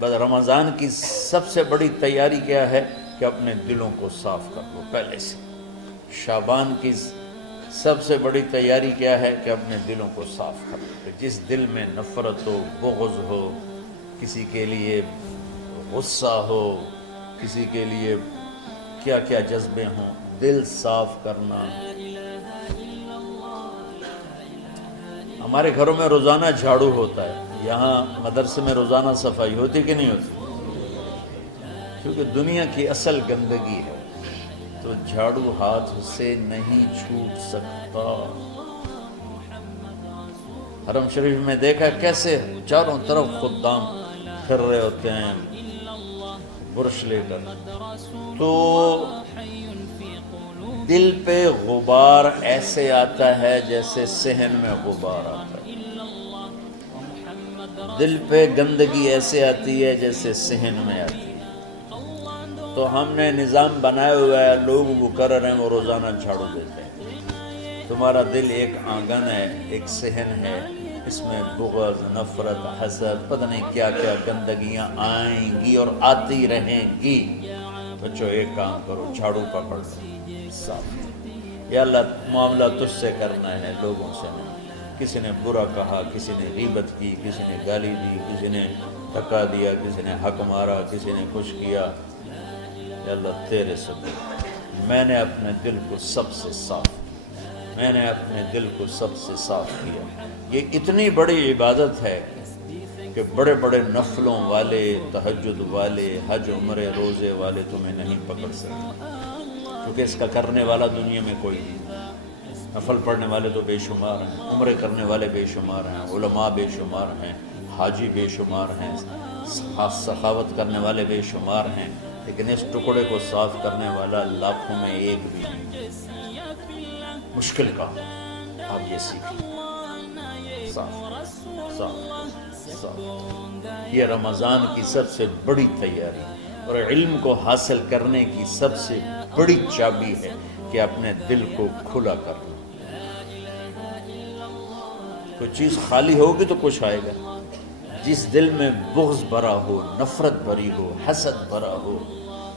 بس رمضان کی سب سے بڑی تیاری کیا ہے کہ اپنے دلوں کو صاف کر لو پہلے سے۔ شعبان کی سب سے بڑی تیاری کیا ہے کہ اپنے دلوں کو صاف کر لو۔ جس دل میں نفرت ہو، بغض ہو، کسی کے لیے غصہ ہو، کسی کے لیے کیا کیا جذبے ہوں، دل صاف کرنا۔ ہمارے گھروں میں روزانہ جھاڑو ہوتا ہے، یہاں مدرسے میں روزانہ صفائی ہوتی کہ نہیں ہوتی؟ کیونکہ دنیا کی اصل گندگی ہے تو جھاڑو ہاتھ سے نہیں چھوٹ سکتا۔ حرم شریف میں دیکھا کیسے چاروں طرف خدام پھر رہے ہوتے ہیں برش لے کر، تو دل پہ غبار ایسے آتا ہے جیسے صحن میں غبار آتا ہے، دل پہ گندگی ایسے آتی ہے جیسے صحن میں آتی ہے۔ تو ہم نے نظام بنایا ہوا ہے، لوگ وہ کر رہے ہیں، وہ روزانہ جھاڑو دیتے ہیں۔ تمہارا دل ایک آنگن ہے، ایک صحن ہے، اس میں بغض، نفرت، حسد، پتہ نہیں کیا کیا گندگیاں آئیں گی اور آتی رہیں گی۔ بچوں ایک کام کرو، جھاڑو پکڑ لو، صاف۔ یا اللہ معاملہ تجھ سے کرنا ہے، لوگوں سے نہیں۔ کسی نے برا کہا، کسی نے غیبت کی، کسی نے گالی دی، کسی نے دھکا دیا، کسی نے حق مارا، کسی نے کچھ کیا، یا اللہ تیرے سبب میں نے اپنے دل کو سب سے صاف کیا، میں نے اپنے دل کو سب سے صاف کیا۔ یہ اتنی بڑی عبادت ہے کہ بڑے بڑے نفلوں والے، تہجد والے، حج عمرے روزے والے تمہیں نہیں پکڑ سکتے، کیونکہ اس کا کرنے والا دنیا میں کوئی نہیں۔ نفل پڑھنے والے تو بے شمار ہیں، عمرے کرنے والے بے شمار ہیں، علماء بے شمار ہیں، حاجی بے شمار ہیں، سخاوت کرنے والے بے شمار ہیں، لیکن اس ٹکڑے کو صاف کرنے والا لاکھوں میں ایک بھی نہیں۔ مشکل کام آپ یہ سیکھیں، صاف صاف صاف۔ یہ رمضان کی سب سے بڑی تیاری اور علم کو حاصل کرنے کی سب سے بڑی چابی ہے کہ اپنے دل کو کھلا کر لو۔ کوئی چیز خالی ہوگی تو کچھ آئے گا۔ جس دل میں بغض بھرا ہو، نفرت بھری ہو، حسد بھرا ہو،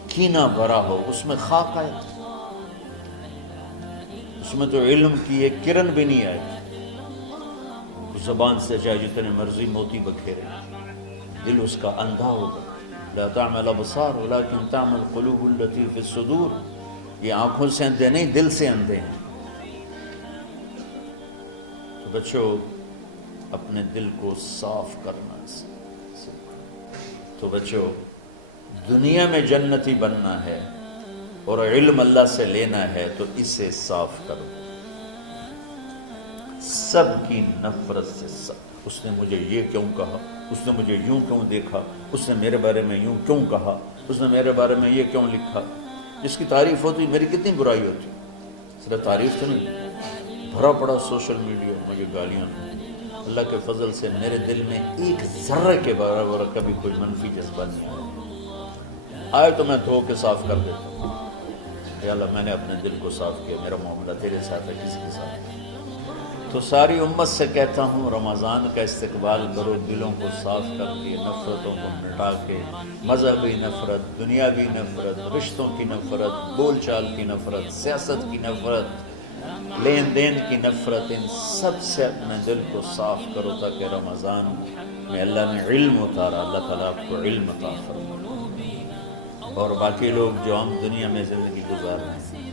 کینہ بھرا ہو، اس میں خاک آئے، اس میں تو علم کی ایک کرن بھی نہیں آئے۔ زبان سے چاہے جتنے مرضی موتی بکھیرے، دل اس کا اندھا ہوگا۔ لا تعمل ابصار ولکن تعمل قلوب التي في الصدور۔ یہ آنکھوں سے اندھے نہیں، دل سے اندھے ہیں۔ تو بچوں اپنے دل کو صاف کرنا۔ تو بچوں دنیا میں جنتی بننا ہے اور علم اللہ سے لینا ہے تو اسے صاف کرو۔ سب کی نفرت سے صاف۔ اس نے مجھے یہ کیوں کہا، اس نے مجھے یوں کیوں دیکھا، اس نے میرے بارے میں یوں کیوں کہا، اس نے میرے بارے میں یہ کیوں لکھا۔ جس کی تعریف ہوتی میری کتنی برائی ہوتی، صرف تعریف تو نہیں، بھرا پڑا سوشل میڈیا مجھے گالیاں۔ اللہ کے فضل سے میرے دل میں ایک ذرے کے برابر کبھی کوئی منفی جذبہ نہیں آیا، آئے تو میں دھو کے صاف کر دیتا ہوں۔ یا اللہ میں نے اپنے دل کو صاف کیا، میرا معاملہ تیرے ساتھ ہے، کسی کے ساتھ ہے۔ تو ساری امت سے کہتا ہوں رمضان کا استقبال کرو، دلوں کو صاف کر کے، نفرتوں کو مٹا کے، مذہبی نفرت، دنیاوی نفرت، رشتوں کی نفرت، بول چال کی نفرت، سیاست کی نفرت، لین دین کی نفرت، ان سب سے اپنے دل کو صاف کرو تاکہ رمضان میں اللہ نے علم اتارا، اللہ تعالیٰ آپ کو علم عطا فرمائے، اور باقی لوگ جو عام دنیا میں زندگی گزار رہے ہیں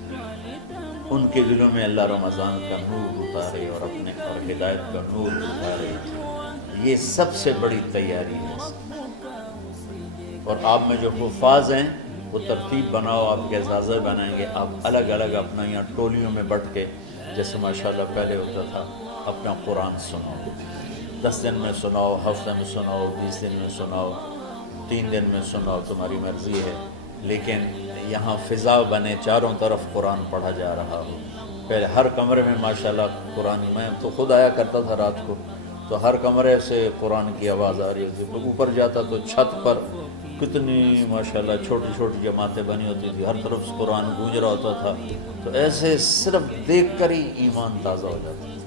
ان کے دلوں میں اللہ رمضان کا نور اتارے اور اپنے اور ہدایت کا نور اتارے۔ یہ سب سے بڑی تیاری ہے۔ اور آپ میں جو حفاظ ہیں وہ ترتیب بناؤ، آپ کے اعزازہ بنائیں گے، آپ الگ الگ اپنا یہاں ٹولیوں میں بٹ کے، جیسے ماشاءاللہ پہلے ہوتا تھا، اپنا قرآن سناؤ، 10 دن میں سناؤ، ہفتہ میں سناؤ، 20 دن میں سناؤ، 3 دن میں سناؤ، تمہاری مرضی ہے، لیکن یہاں فضا بنے، چاروں طرف قرآن پڑھا جا رہا ہو۔ پہلے ہر کمرے میں ماشاءاللہ قرآن، میں تو خود آیا کرتا تھا رات کو، تو ہر کمرے سے قرآن کی آواز آ رہی ہوتی، اوپر جاتا تو چھت پر کتنی ماشاءاللہ چھوٹی چھوٹی جماعتیں بنی ہوتی تھی، ہر طرف سے قرآن گونج رہا ہوتا تھا، تو ایسے صرف دیکھ کر ہی ایمان تازہ ہو جاتا ہے۔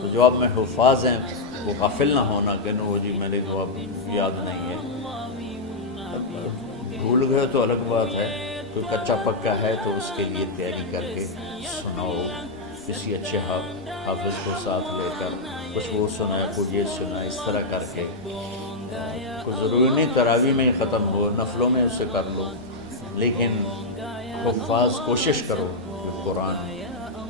تو جو آپ میں حفاظ ہیں وہ غافل نہ ہونا کہ نو جی میرے کو اب یاد نہیں ہے، بھول گئے تو الگ بات ہے، کوئی کچا پکا ہے تو اس کے لیے تیاری کر کے سناؤ، کسی اچھے حافظ کو ساتھ لے کر کچھ وہ سنایا کچھ یہ سنا، اس طرح کر کے کوئی ضروری نہیں تراویح میں ہی ختم ہو، نفلوں میں اسے کر لو، لیکن حفاظ کوشش کرو کہ قرآن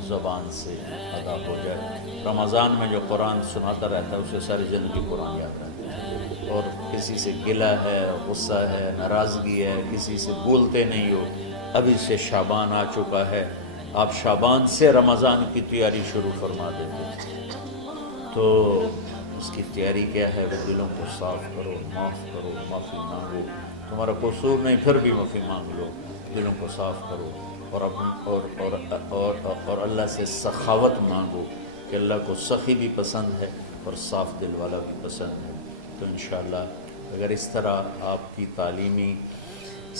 زبان سے ادا ہو جائے۔ رمضان میں جو قرآن سناتا رہتا ہے اسے ساری زندگی قرآن یاد رہتا ہے، اور کسی سے گلہ ہے، غصہ ہے، ناراضگی ہے، کسی سے بولتے نہیں ہو، ابھی سے شعبان آ چکا ہے، آپ شعبان سے رمضان کی تیاری شروع فرما دیتے، تو اس کی تیاری کیا ہے؟ وہ دلوں کو صاف کرو، معاف کرو، معافی مانگو، تمہارا قصور نہیں پھر بھی معافی مانگ لو، دلوں کو صاف کرو، اور اللہ سے سخاوت مانگو کہ اللہ کو سخی بھی پسند ہے اور صاف دل والا بھی پسند ہے۔ تو انشاءاللہ اگر اس طرح آپ کی تعلیمی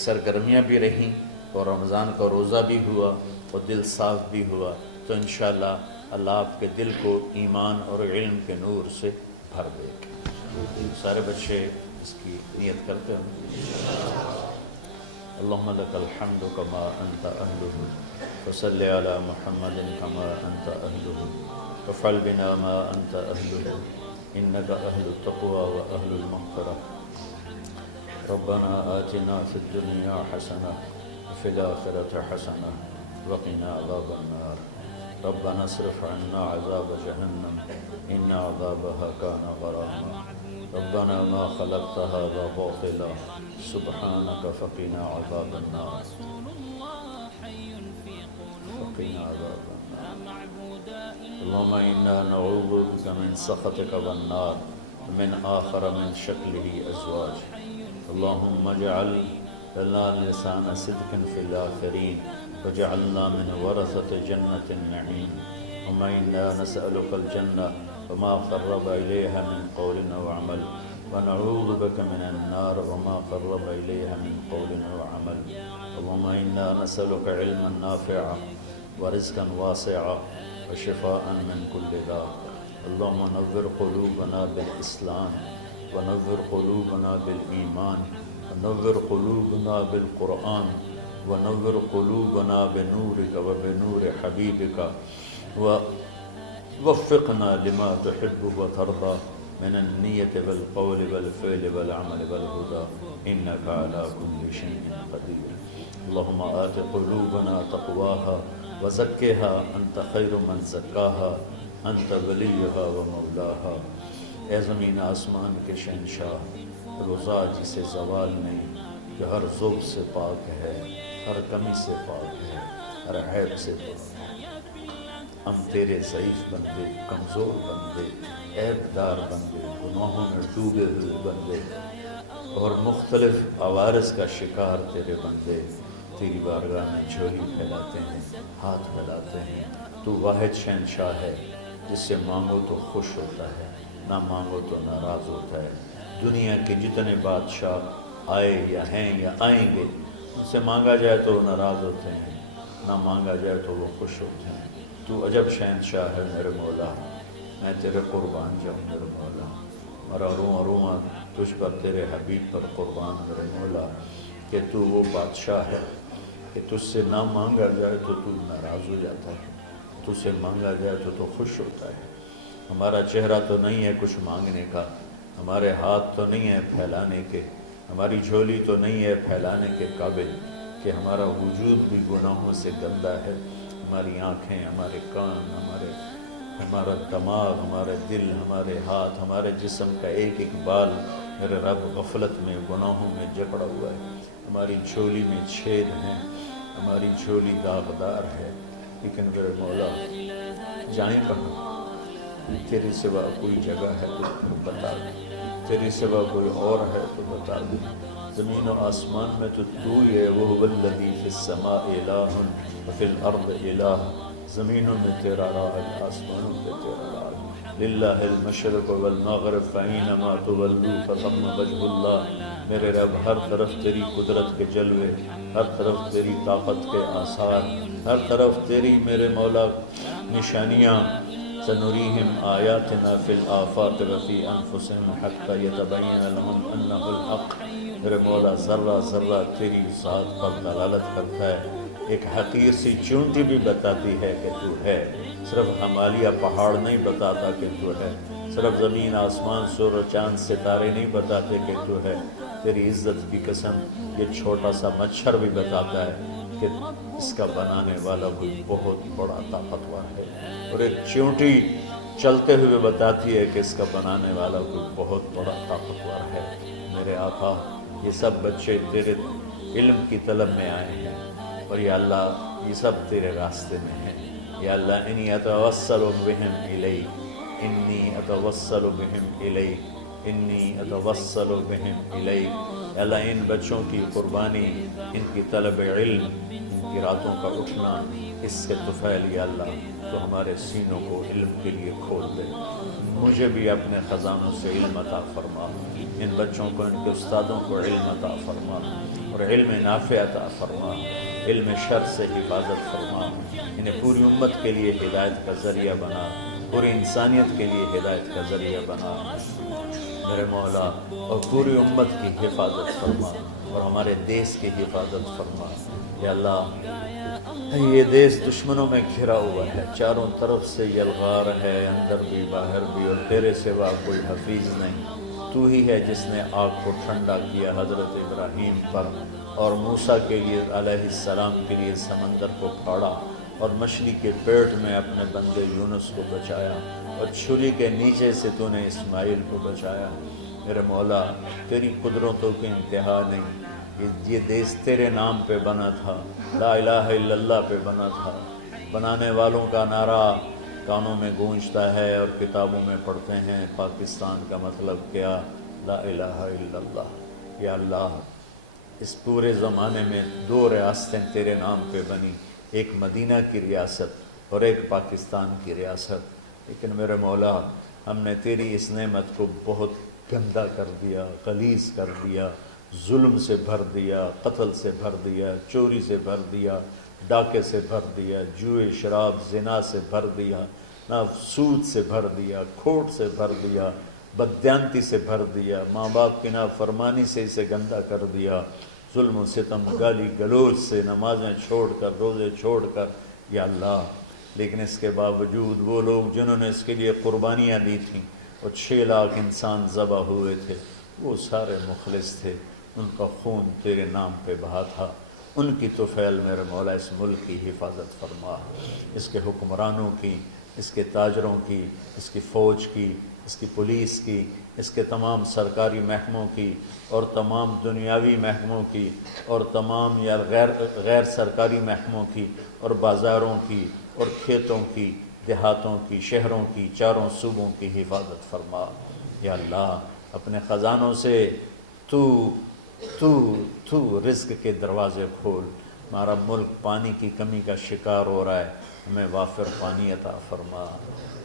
سرگرمیاں بھی رہیں اور رمضان کا روزہ بھی ہوا اور دل صاف بھی ہوا، تو انشاءاللہ اللہ آپ کے دل کو ایمان اور علم کے نور سے بھر دے گا۔ سارے بچے اس کی نیت کرتے ہیں۔ اللہم لک الحمد کما انت اہلہ فصل علی محمد کما انت اہلہ وفعل بنا ما انت اہلہ انک اہل التقوی و اہل المغفرہ۔ ربنا آتنا فی الدنیا حسنہ وفی الآخرۃ حسنہ وقنا عذاب النار۔ ربنا اصرف عنا عذاب جہنم ان عذابها كان غراما۔ ربنا ما خلقت هذا باطلا سبحانك فقنا عذاب النار، فقنا عذاب النار۔ اللهم إنا نعوذ بك من سخطك والنار ومن آخر من شكله أزواج۔ اللهم اجعل لنا لسان صدق في الآخرين وجعلنا من ورثة جنة النعيم۔ اللهم إنا نسألك الجنة وما قرب إليها من قول أو عمل، ونعوذ بك من النار وما قرب إليها من قول أو عمل۔ اللهم إنا نسألك علما نافعا ورزقا واسعا وشفاء من كل داء۔ اللهم نور قلوبنا بالإسلام ونور قلوبنا بالإيمان ونور قلوبنا بالقرآن ونور قلوبنا بنورك وبنور حبيبك ووفقنا لما تحب وترضى من النية والقول والفعل والعمل والهدى إنك على كل شيء قدير۔ اللهم آت قلوبنا تقواها وزكها أنت خير من زكاها أنت وليها ومولاها۔ اے زمین آسمان کے شہنشاہ، روزہ جسے زوال نہیں، جو ہر ذوق سے پاک ہے، ہر کمی سے پاک ہے، ہر عیب سے پاک ہے، ہم تیرے ضعیف بندے، کمزور بندے، عیب دار بندے، گناہوں میں ڈوبے ہوئے بندے اور مختلف عوارض کا شکار تیرے بندے تیری بارگاہ میں جھولی پھیلاتے ہیں، ہاتھ پھیلاتے ہیں۔ تو واحد شہنشاہ ہے، جس سے مانگو تو خوش ہوتا ہے، نہ مانگو تو ناراض ہوتا ہے۔ دنیا کے جتنے بادشاہ آئے یا ہیں یا آئیں گے، ان سے مانگا جائے تو وہ ناراض ہوتے ہیں، نہ مانگا جائے تو وہ خوش ہوتے ہیں۔ تو عجب شہنشاہ ہے میرے مولا، میں تیرے قربان جاؤں میرے مولا، میرا روواں روواں تجھ پر تیرے حبیب پر قربان میرے مولا، کہ تو وہ بادشاہ ہے کہ تجھ سے نہ مانگا جائے تو تو ناراض ہو جاتا ہے، تجھ سے مانگا جائے تو خوش ہوتا ہے۔ ہمارا چہرہ تو نہیں ہے کچھ مانگنے کا، ہمارے ہاتھ تو نہیں ہے پھیلانے کے، ہماری جھولی تو نہیں ہے پھیلانے کے قابل، کہ ہمارا وجود بھی گناہوں سے گندا ہے، ہماری آنکھیں، ہمارے کان، ہمارا دماغ، ہمارے دل، ہمارے ہاتھ، ہمارے جسم کا ایک ایک بال میرے رب غفلت میں گناہوں میں جکڑا ہوا ہے، ہماری جھولی میں چھید ہیں، ہماری جھولی داغدار ہے، لیکن میرے مولا جائیں کہاں؟ تیرے سوا کوئی جگہ ہے تو بتا دے، تیرے سوا کوئی اور ہے تو بتا دے۔ زمین و آسمان میں تو ہی ہے، وَهُوَ الَّذِي فِي السَّمَاءِ إِلَٰهٌ وَفِي الْأَرْضِ إِلَٰهٌ۔ زمینوں میں تیرا راج، آسمانوں پہ تیرا راج۔ لِلَّهِ الْمَشْرِقُ وَالْمَغْرِبُ فَأَيْنَمَا تُوَلُّوا فَثَمَّ وَجْهُ اللَّهِ۔ میرے رب ہر طرف تیری قدرت کے جلوے، ہر طرف تیری طاقت کے آثار، ہر طرف تیری میرے مولا نشانیاں۔ سَنُرِيهِمْ آيَاتِنَا فِي الْآفَاقِ وَفِي أَنفُسِهِمْ حَتَّى يَتَبَيَّنَ لَهُمْ أَنَّهُ الْحَقُّ میرے مولا ذرہ ذرہ تیری ذات پر دلالت کرتا ہے، ایک حقیر سی چونٹی بھی بتاتی ہے کہ تو ہے، صرف ہمالیہ پہاڑ نہیں بتاتا کہ تو ہے، صرف زمین آسمان سورج و چاند ستارے نہیں بتاتے کہ تو ہے، تیری عزت کی قسم یہ چھوٹا سا مچھر بھی بتاتا ہے کہ اس کا بنانے والا کوئی بہت بڑا طاقتور ہے، اور ایک چونٹی چلتے ہوئے بتاتی ہے کہ اس کا بنانے والا کوئی بہت بڑا طاقتور ہے۔ میرے آقا، یہ سب بچے تیرے علم کی طلب میں آئے ہیں، اور یا اللہ یہ سب تیرے راستے میں ہیں۔ یا اللہ انی اتوسل بہم الیک، انی اتوسل بہم الیک، انی اتوسل بہم الیک۔ یا اللہ ان بچوں کی قربانی، ان کی طلب علم، ان کی راتوں کا اٹھنا، اس کے طفیل یا اللہ تو ہمارے سینوں کو علم کے لیے کھول دے۔ مجھے بھی اپنے خزانوں سے علم عطا فرما، ان بچوں کو، ان کے استادوں کو علم عطا فرما، اور علم نافع عطا فرما، علم شر سے حفاظت فرما، انہیں پوری امت کے لیے ہدایت کا ذریعہ بنا، پوری انسانیت کے لیے ہدایت کا ذریعہ بنا میرے مولا، اور پوری امت کی حفاظت فرما، اور ہمارے دیس کی حفاظت فرما۔ یا اللہ یہ دیس دشمنوں میں گھرا ہوا ہے، چاروں طرف سے یلغار ہے، اندر بھی باہر بھی، اور تیرے سوا کوئی حفیظ نہیں۔ تو ہی ہے جس نے آگ کو ٹھنڈا کیا حضرت ابراہیم پر، اور موسیٰ کے لیے علیہ السلام کے لیے سمندر کو پھاڑا، اور مچھلی کے پیٹ میں اپنے بندے یونس کو بچایا، اور چھری کے نیچے سے تو نے اسماعیل کو بچایا۔ میرے مولا تیری قدرتوں کی انتہا نہیں، یہ دیس تیرے نام پہ بنا تھا، لا الہ الا اللہ پہ بنا تھا۔ بنانے والوں کا نعرہ کانوں میں گونجتا ہے اور کتابوں میں پڑھتے ہیں، پاکستان کا مطلب کیا؟ لا الہ الا اللہ۔ یا اللہ اس پورے زمانے میں 2 ریاستیں تیرے نام پہ بنی، ایک مدینہ کی ریاست اور ایک پاکستان کی ریاست، لیکن میرے مولا ہم نے تیری اس نعمت کو بہت گندا کر دیا، غلیظ کر دیا، ظلم سے بھر دیا، قتل سے بھر دیا، چوری سے بھر دیا، ڈاکے سے بھر دیا، جوئے شراب زنا سے بھر دیا، نہ سود سے بھر دیا، کھوٹ سے بھر دیا، بددیانتی سے بھر دیا، ماں باپ کی نافرمانی سے اسے گندا کر دیا، ظلم و ستم، گالی گلوچ سے، نمازیں چھوڑ کر، روزے چھوڑ کر، یا اللہ لیکن اس کے باوجود وہ لوگ جنہوں نے اس کے لیے قربانیاں دی تھیں، اور 6 لاکھ انسان ذبح ہوئے تھے، وہ سارے مخلص تھے، ان کا خون تیرے نام پہ بہا تھا، ان کی طفیل میرے مولا اس ملک کی حفاظت فرما، اس کے حکمرانوں کی، اس کے تاجروں کی، اس کی فوج کی، اس کی پولیس کی، اس کے تمام سرکاری محکموں کی، اور تمام دنیاوی محکموں کی، اور تمام یا غیر سرکاری محکموں کی، اور بازاروں کی، اور کھیتوں کی، دیہاتوں کی، شہروں کی، چاروں صوبوں کی حفاظت فرما۔ یا اللہ اپنے خزانوں سے تو رزق کے دروازے کھول، ہمارا ملک پانی کی کمی کا شکار ہو رہا ہے، ہمیں وافر پانی عطا فرما،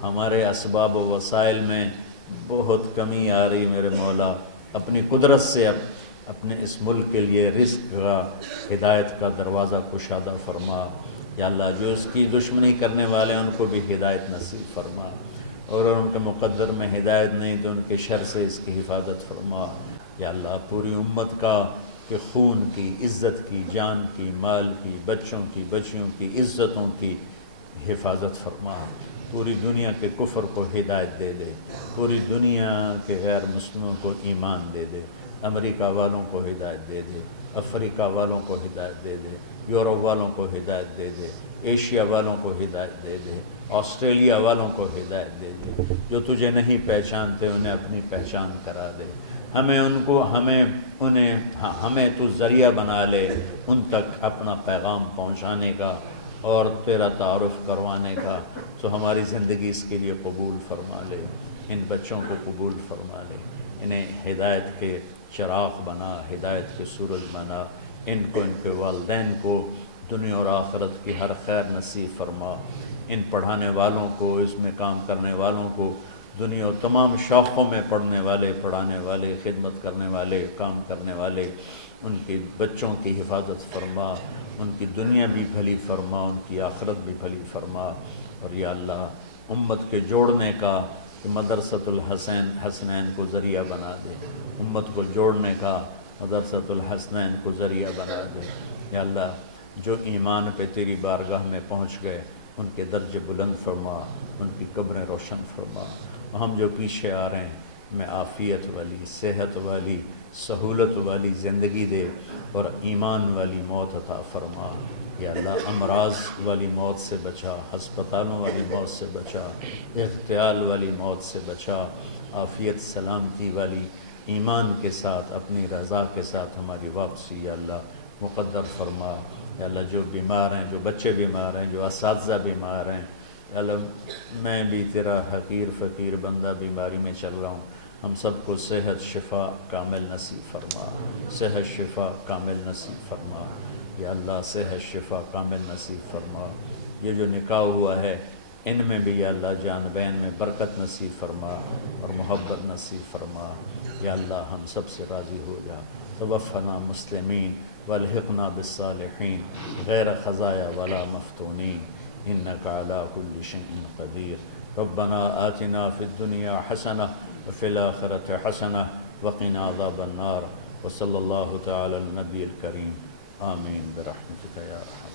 ہمارے اسباب و وسائل میں بہت کمی آ رہی میرے مولا، اپنی قدرت سے اپنے اس ملک کے لیے رزق کا، ہدایت کا دروازہ کشادہ فرما۔ یا اللہ جو اس کی دشمنی کرنے والے ہیں ان کو بھی ہدایت نصیب فرما، اور ان کے مقدر میں ہدایت نہیں تو ان کے شر سے اس کی حفاظت فرما۔ یا اللہ پوری امت کا کہ خون کی، عزت کی، جان کی، مال کی، بچوں کی، بچیوں کی، عزتوں کی حفاظت فرما، پوری دنیا کے کفر کو ہدایت دے دے، پوری دنیا کے غیر مسلموں کو ایمان دے دے، امریکہ والوں کو ہدایت دے دے، افریقہ والوں کو ہدایت دے دے، یورپ والوں کو ہدایت دے دے، ایشیا والوں کو ہدایت دے دے، آسٹریلیا والوں کو ہدایت دے دے، جو تجھے نہیں پہچانتے انہیں اپنی پہچان کرا دے، ہمیں تو ذریعہ بنا لے ان تک اپنا پیغام پہنچانے کا اور تیرا تعارف کروانے کا، تو ہماری زندگی اس کے لیے قبول فرما لے، ان بچوں کو قبول فرما لے، انہیں ہدایت کے چراغ بنا، ہدایت کے سورج بنا، ان کو، ان کے والدین کو دنیا اور آخرت کی ہر خیر نصیب فرما، ان پڑھانے والوں کو، اس میں کام کرنے والوں کو، دنیا و تمام شاخوں میں پڑھنے والے، پڑھانے والے، خدمت کرنے والے، کام کرنے والے، ان کے بچوں کی حفاظت فرما، ان کی دنیا بھی بھلی فرما، ان کی آخرت بھی بھلی فرما، اور یا اللہ امت کے جوڑنے کا کہ مدرسۃ الحسنین کو ذریعہ بنا دے، امت کو جوڑنے کا مدرسۃ الحسنین کو ذریعہ بنا دے۔ یا اللہ جو ایمان پہ تیری بارگاہ میں پہنچ گئے ان کے درجے بلند فرما، ان کی قبریں روشن فرما۔ ہم جو پیچھے آ رہے ہیں میں عافیت والی، صحت والی، سہولت والی زندگی دے اور ایمان والی موت عطا فرما۔ یا اللہ امراض والی موت سے بچا، ہسپتالوں والی موت سے بچا، اغتیال والی موت سے بچا، عافیت سلامتی والی ایمان کے ساتھ اپنی رضا کے ساتھ ہماری واپسی یا اللہ مقدر فرما۔ یا اللہ جو بیمار ہیں، جو بچے بیمار ہیں، جو اساتذہ بیمار ہیں، یا اللہ میں بھی تیرا حقیر فقیر بندہ بیماری میں چل رہا ہوں، ہم سب کو صحت شفا کامل نصیب فرما، صحت شفا کامل نصیب فرما۔ یا اللہ صحت شفا کامل نصیب فرما۔ یہ جو نکاح ہوا ہے ان میں بھی یا اللہ جان بین میں برکت نصیب فرما اور محبت نصیب فرما۔ یا اللہ ہم سب سے راضی ہو جا۔ توفنا مسلمین والحقنا بالصالحین غیر خزایا ولا مفتونین انک علی کل شیء قدیر۔ ربنا آتنا فی الدنیا حسنہ وفی الآخرۃ حسنہ وقنا عذاب النار۔ وصلی اللہ تعالی علی النبی الکریم آمین برحمتک یا ارحم۔